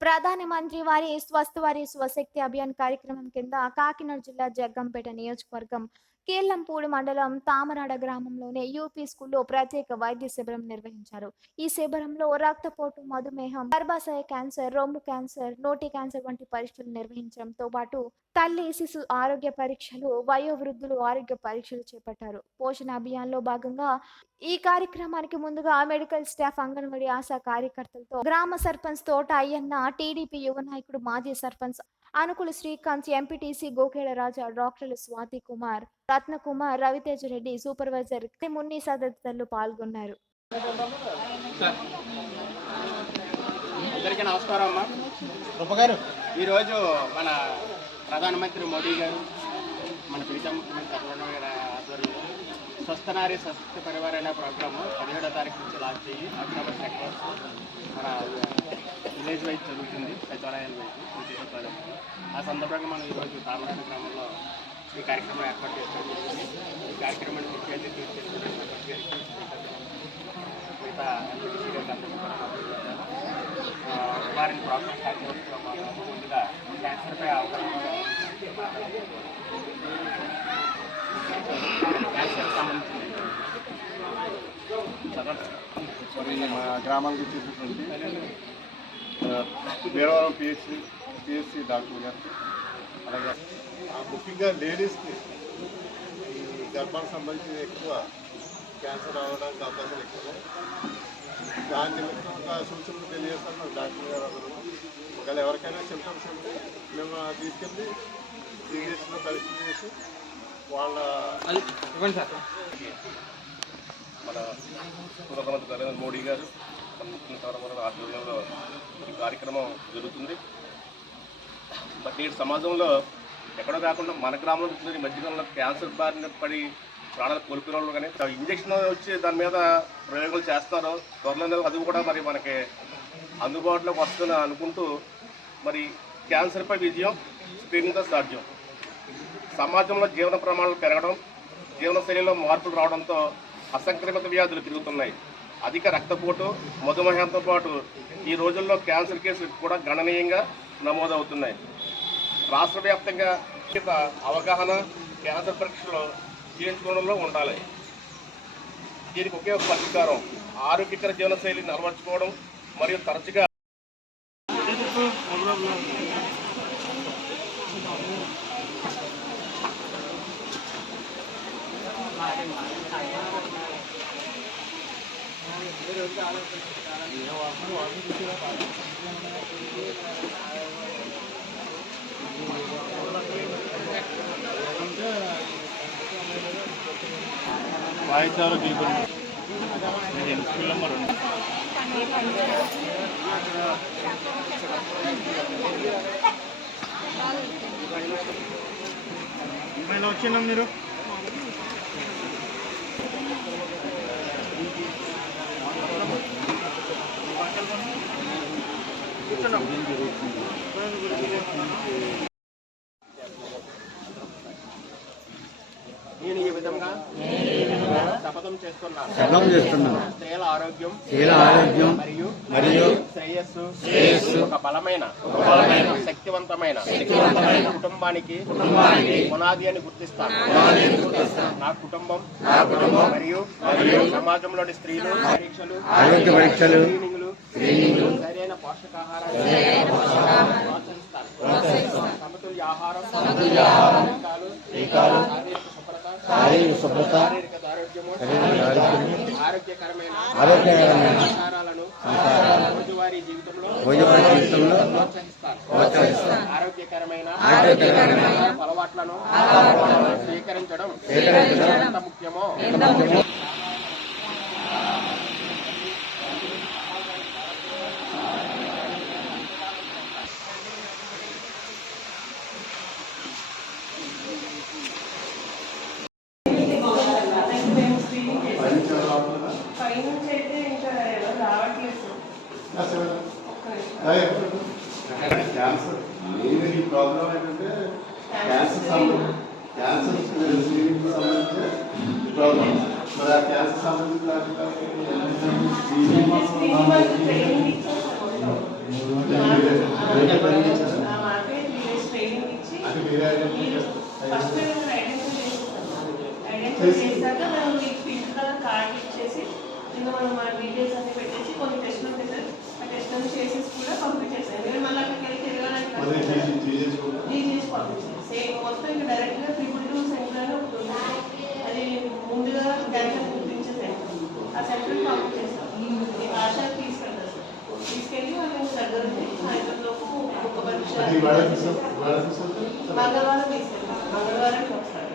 ప్రధానమంత్రి వారి స్వస్థ వారి స్వశక్తి అభియాన్ కార్యక్రమం కింద కాకినాడ జిల్లా జగ్గంపేట నియోజకవర్గం కీర్లంపూడి మండలం తామరాడ గ్రామంలోనే యూపీ స్కూల్లో ప్రత్యేక వైద్య శిబిరం నిర్వహించారు. ఈ శిబిరంలో రక్తపోటు మధుమేహం గర్భాశయ క్యాన్సర్ రొమ్ము క్యాన్సర్ నోటి క్యాన్సర్ వంటి పరీక్షలు నిర్వహించడంతో పాటు తల్లి శిశు ఆరోగ్య పరీక్షలు వయోవృద్ధులు ఆరోగ్య పరీక్షలు చేపట్టారు. పోషణ అభియాన్లో భాగంగా ఈ కార్యక్రమానికి ముందుగా మెడికల్ స్టాఫ్ అంగన్వాడీ ఆశా కార్యకర్తలతో గ్రామ సర్పంచ్ తోట అయ్యన్న టీడీపీ యువ నాయకుడు మాజీ సర్పంచ్ అనుకుల శ్రీకాంత్ ఎంపీటీసీ గోకేల రాజా డాక్టర్లు స్వాతి కుమార్ రత్నకుమార్ రవితేజ రెడ్డి సూపర్వైజర్ మున్ని సదస్సులు పాల్గొన్నారు. అందరికీ నమస్కారం అమ్మా. రూపగారు. ఈరోజు మన ప్రధానమంత్రి మోడీ గారు మన ప్రీతం ముఖ్యమంత్రి చంద్రబాబు గారి ఆధ్వర్యంలో స్వస్థ నారీ స్వస్థ పరివార్ అనే ప్రోగ్రాము పదిహేడో తారీఖు నుంచి లాంచ్ అయ్యి అక్టోబర్ సెకండ్ మన విలేజ్ వైజ్ జరుగుతుంది సచివాలయాల వైపు ప్రతి సచివాలయం ఆ సందర్భంగా మనం ఈరోజు తామరాడు గ్రామంలో ఈ కార్యక్రమం ఏర్పాటు చేస్తాం ఈ కార్యక్రమాన్ని ముఖ్య అతిథి సర్పంచ్ గారికి మిగతా ఎంపీటీసీ గారికి అందరికీ వారిని ప్రాబ్లమ్ స్టార్ట్ ముందుగా క్యాన్సర్పై అవగాహన క్యాన్సర్ సంబంధించింది మరి మా గ్రామానికి తీసుకుంటుంది వీరవరం పిహెచ్సి పిహెచ్సి డాక్టర్ గారు. అలాగే ముఖ్యంగా లేడీస్కి ఈ గర్భానికి సంబంధించి ఎక్కువ క్యాన్సర్ రావడానికి అవకాశాలు ఎక్కువ. దాని నిమిత్తం ఒక సూచనలు తెలియజేస్తాను డాక్టర్ గారు అందరూ. ఒకవేళ ఎవరికైనా సిమ్టమ్స్ ఉంటే మేము తీసుకెళ్ళి సీరియస్లో పరీక్ష చేసి వాళ్ళ మన ప్రధానమంత్రి నరేంద్ర మోడీ గారు మన ముఖ్యమంత్రి ఆధ్వర్యంలో ఈ కార్యక్రమం జరుగుతుంది. బట్ ఈ సమాజంలో ఎక్కడో కాకుండా మన గ్రామంలో చూసిన మధ్యకాలంలో క్యాన్సర్ బారిన పడి ప్రాణాలు కోల్పోయిన వాళ్ళు కానీ ఇంజక్షన్ వచ్చి దాని మీద ప్రయోగాలు చేస్తున్నారు త్వరలో అది కూడా మరి మనకి అందుబాటులోకి వస్తుందని అనుకుంటూ మరి క్యాన్సర్పై విజయం స్క్రీనింగ్తో సాధ్యం. సమాజంలో జీవన ప్రమాణాలు పెరగడం జీవనశైలిలో మార్పులు రావడంతో అసంక్రమిత వ్యాధులు పెరుగుతున్నాయి అధిక రక్తపోటు మధుమేహంతో పాటు ఈ రోజుల్లో క్యాన్సర్ కేసులు కూడా గణనీయంగా నమోదవుతున్నాయి. రాష్ట్ర వ్యాప్తంగా అవగాహన క్యాన్సర్ పరీక్షలు చేయించుకోవడంలో ఉండాలి. దీనికి ఒకే ఒక పరిష్కారం ఆరోగ్యకర జీవనశైలిని అలవర్చుకోవడం మరియు తరచుగా వాయిద్యాలు దీపం. స్కూల్లో మరి? ఏమైనా వచ్చినా మీరు? నేను ఈ విధంగా? శపథం చేస్తున్నాను. శపథం చేస్తున్నాను. స్త్రీల ఆరోగ్యం స్త్రీల ఆరోగ్యం మరియు మరియు శ్రేయస్సు శ్రేయస్సు ఒక బలమైన బలమైన శక్తివంతమైన శక్తివంతమైన కుటుంబానికి కుటుంబానికి పునాది అని గుర్తిస్తాను. నా కుటుంబం నా కుటుంబం మరియు మరియు సమాజంలోని స్త్రీలు పరీక్షలు ఆరోగ్య పరీక్షలు స్క్రీనింగ్లు స్క్రీనింగ్లు సరైన పోషకాహారాలు సరైన పోషకాహారం ప్రోత్సహిస్తాను. ప్రోత్సహిస్తాను. సమతుల్య ఆహారం సమతుల్య ఆహారం టీకాలు శారీరక శుభ్రత ఆరోగ్యకరమైన రోజువారీ జీవితంలో ఆరోగ్యకరమైన ఆరోగ్యకరమైన అలవాట్లను స్వీకరించడం ఎంత ముఖ్యమో పైనుంచి అయితే ఇంకా ఎవరు రావట్లేదు. క్యాన్సర్ మెయిన్ ఈ ప్రాబ్లం ఏంటంటే క్యాన్సర్ క్యాన్సర్ సంబంధించి ప్రాబ్లం మరి ఆ క్యాన్సర్ సంబంధించి కాకుండా అది వేరే ఐడెంటిఫై చేసి కింద మనం మన డీటెయిల్స్ అన్ని పెట్టేసి కొన్ని టెస్ట్లు ఉంటాయి సార్ ఆ టెస్ట్ అన్ని చేసేసి కూడా పంపించేస్తాం ఎందుకంటే మళ్ళీ అక్కడికి వెళ్ళి తిరగాలంటే మరి కష్టం కదా. తీసి తీసేసుకో డీ చేసి పంపించాలి సేమ్ మొత్తం ఇంకా డైరెక్ట్గా ట్రిపుల్ టూ సెంటర్ అని ఒకటి ఉంది అది ముందుగా క్యాన్సర్ గుర్తించే సెంటర్ ఆ సెంటర్కి పంపించేస్తాం ఈ ఆశాకి తీసుకెళ్తారు సార్ తీసుకెళ్ళి వాళ్ళని దగ్గర ఉండి సాయంత్రంలోపు ఒక పరీక్ష అది వాడ తీసుకు వాడ తీసుకుంటే మంగళవారం తీసుకెళ్తాం మంగళవారం వస్తారు